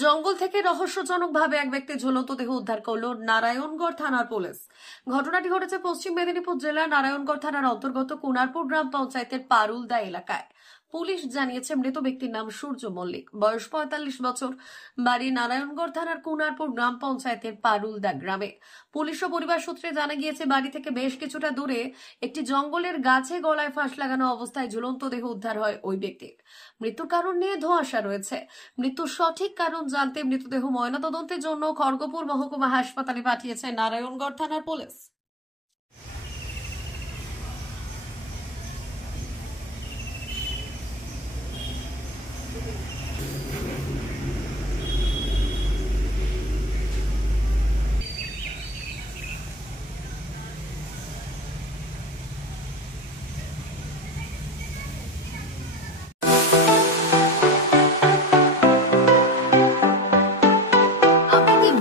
জঙ্গল থেকে রহস্যজনকভাবে এক ব্যক্তি ঝুলন্ত দেহ উদ্ধার করল নারায়ণগড় থানার পুলিশ। ঘটনাটি ঘটেছে পশ্চিম মেদিনীপুর জেলার নারায়ণগড় থানার অন্তর্গত কুনারপুর গ্রাম পঞ্চায়েতের পারুলদা এলাকায়। পুলিশ জানিয়েছে মৃত ব্যক্তির নাম সূর্য মল্লিক, বয়স ৪৫ বছর, বাড়ি নারায়ণগড় থানার কুনারপুর গ্রাম পঞ্চায়েতের পারুলদা গ্রামে। পুলিশ ও পরিবার সূত্রে জানা গিয়েছে বাড়ি থেকে বেশ কিছুটা দূরে একটি জঙ্গলের গাছে গলায় ফাঁস লাগানো অবস্থায় ঝুলন্ত দেহ উদ্ধার হয় ওই ব্যক্তির। মৃত্যুর কারণ নিয়ে ধোঁয়াশা রয়েছে। মৃত্যুর সঠিক কারণ জানতে মৃতদেহ ময়নাতদন্তের জন্য খড়গপুর মহকুমা হাসপাতালে পাঠিয়েছে নারায়ণগড় থানার পুলিশ।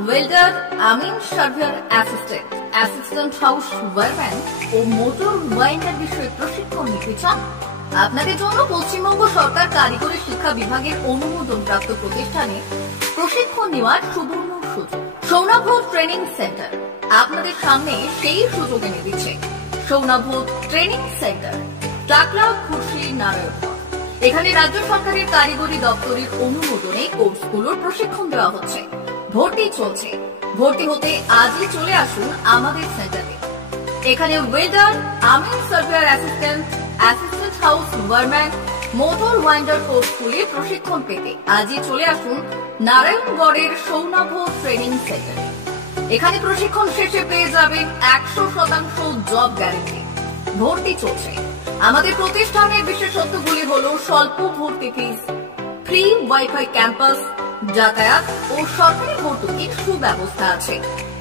ওয়েল্ডার, আমিন surveyor assistant, assistant house wireman ও মোটর ওয়াইন্ডার বিষয়ে প্রশিক্ষণ নিতে চান? আপনাদের জন্য পশ্চিমবঙ্গ সরকার কারিগরি শিক্ষা বিভাগের অনুমোদনপ্রাপ্ত প্রতিষ্ঠানে প্রশিক্ষণ নেওয়ার সুবর্ণ সুযোগ। সৌনাভ ট্রেনিং সেন্টার আপনাদের সামনে সেই সুযোগ এনে দিচ্ছে। সৌনাভ ট্রেনিং সেন্টার, টাকলা, খুশি, নারায়ণগড়। এখানে রাজ্য সরকারের কারিগরি দপ্তরের অনুমোদনে কোর্সগুলোর প্রশিক্ষণ দেওয়া হচ্ছে। ভর্তি চলছে। ভর্তি হতে আজই চলে আসুন আমাদের সেন্টারে। এখানে ওয়েল্ডার, আমিন surveyor assistant, assistant house wireman, motor winder কোর্সগুলি প্রশিক্ষণ পেতে আজই চলে আসুন নারায়ণগড়ের সৌনাভ ট্রেনিং সেন্টারে। এখানে প্রশিক্ষণ শেষে পেয়ে যাবেন ১০০% জব গ্যারেন্টি। ভর্তি চলছে। আমাদের প্রতিষ্ঠানের বিশেষত্বগুলি হল স্বল্প ভর্তি ফিস, ফ্রি ওয়াইফাই ক্যাম্পাস, যাতায়াত ও সরকারি ভর্তুকির সুব্যবস্থা আছে।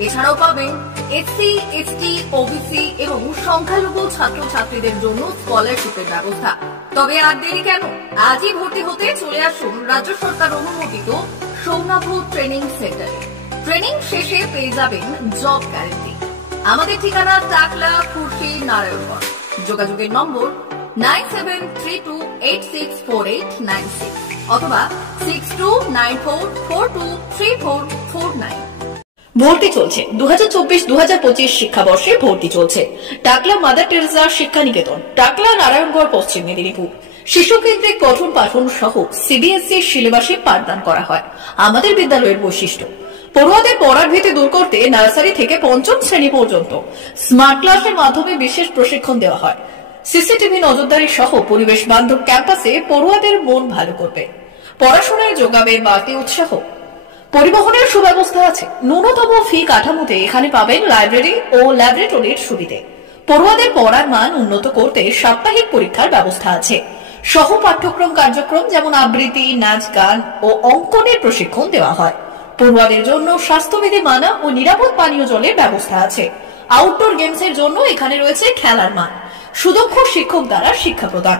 এছাড়াও পাবেন এসসি, এসটি, ওবিসি এবং সংখ্যালঘু ছাত্রছাত্রীদের জন্য স্কলারশিপের ব্যবস্থা। তবে আর দেরি কেন, আজই ভর্তি হতে চলে আসুন রাজ্য সরকার অনুমোদিত সৌনাভ ট্রেনিং সেন্টারে। ট্রেনিং শেষে পেয়ে যাবেন জব গ্যারেন্টি। আমাদের ঠিকানা টাকলা, খুশি, নারায়ণগড়। যোগাযোগের নম্বর 9732864896 অথবা 6294423449। ভর্তি চলছে। 2024-2025 শিক্ষাবর্ষে ভর্তি চলছে। টাকলা মাদার টেরেসা শিক্ষা নিকেতন, টাকলা, নারায়ণগড়, পশ্চিম মেদিনীপুর। শিশু কেন্দ্রিক পঠন পাঠন সহ সিবিএসই সিলেবাসে পাঠদান করা হয়। আমাদের বিদ্যালয়ের বৈশিষ্ট্য: পড়ুয়াদের পড়ার ভীতি দূর করতে নার্সারি থেকে পঞ্চম শ্রেণী পর্যন্ত স্মার্ট ক্লাসের মাধ্যমে বিশেষ প্রশিক্ষণ দেওয়া হয়। সিসিটিভি নজরদারি সহ পরিবেশ বান্ধব ক্যাম্পাসে পড়ুয়াদের মন ভালো করবে। পড়াশোনায় যোগাবে বাড়তি উৎসাহ। পরিবহনের সুব্যবস্থা আছে। ন্যূনতম ফি কাঠামোতে এখানে পাবেন লাইব্রেরি ও ল্যাবরেটরির সুবিধে। পড়ুয়াদের পড়ার মান উন্নত করতে সাপ্তাহিক পরীক্ষার ব্যবস্থা আছে। সহ পাঠ্যক্রম কার্যক্রম যেমন আবৃত্তি, নাচ, গান ও অঙ্কনের প্রশিক্ষণ দেওয়া হয়। পড়ুয়াদের জন্য স্বাস্থ্যবিধি মানা ও নিরাপদ পানীয় জলের ব্যবস্থা আছে। আউটডোর গেমসের জন্য এখানে রয়েছে খেলার মাঠ। সুদক্ষ শিক্ষক দ্বারা শিক্ষা প্রদান।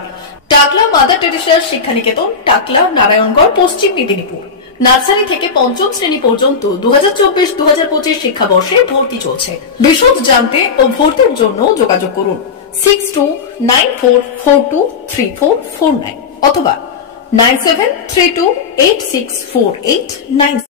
টাকলা মাদার টেরেসা শিক্ষা নিকেতন, টাকলা, নারায়ণগড়, পশ্চিম মেদিনীপুর। নার্সারি থেকে পঞ্চম শ্রেণী পর্যন্ত 2024-2025 শিক্ষাবর্ষে ভর্তি চলছে। বিশদ জানতে ও ভর্তির জন্য যোগাযোগ করুন 6294423449 অথবা 9732864896।